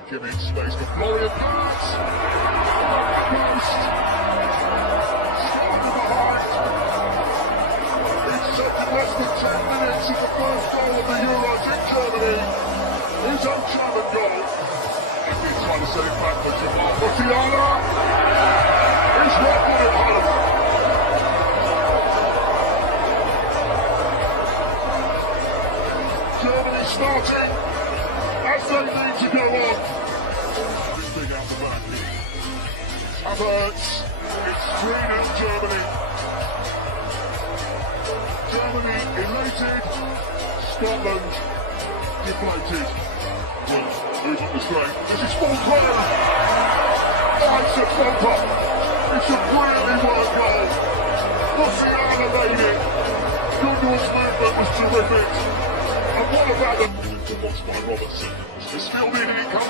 to Kimmich, space for Florian Wirtz. Post. Started behind. It's set in less than 10 minutes in the first goal of the Euros in Germany. His own German goal. He's trying to set it back for Jamal Musiala. He's not got it home. Germany starting as they need to go on. Big out the back. Havertz. It's 3-0 Germany. Germany elated. Scotland deflated. Moves up the straight. This is full player. Oh, it's a thumper. It's a brilliantly worked goal. Musiala made it. Gundogan's movement was terrific. And what about the watch by Robertson? It's still needed, it comes